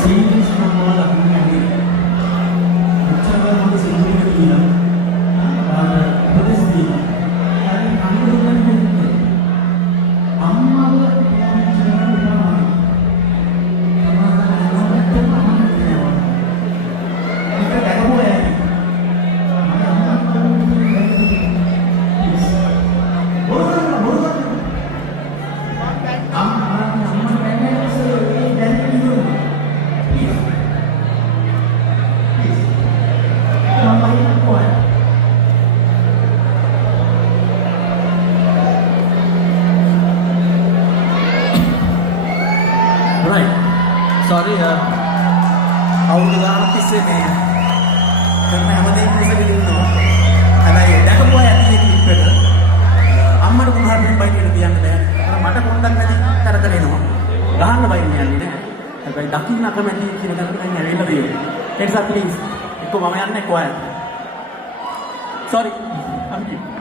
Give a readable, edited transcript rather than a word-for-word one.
සීරීස් මොනවද අහන්නේ? උච්චාරණ මොකද සිංහලෙන් කියලා. උපදෙස් දීලා. හරි අනුගමනය අම්මව Right. Sorry, අවුරුදු ගානක් තිස්සේ මේ කරන හැමදේම ඉස්සෙල්ලා ඉන්නවා. හැබැයි දැකපු අය ඇති ක්ලිප් එක අම්මට කුණාටුවෙන් බයිටට තියන්න බෑ. මට පොඩ්ඩක් වැඩි කරදර එනවා. ගහන්න බයින්න යන්නේ නෑ. හැබැයි දකින්න අකමැති කියන කරදර දැන් ඇවිල්ලා තියෙනවා. ඒ නිසා ප්ලීස් එක්ක මම යන්නේ කොහේ. Sorry. I'm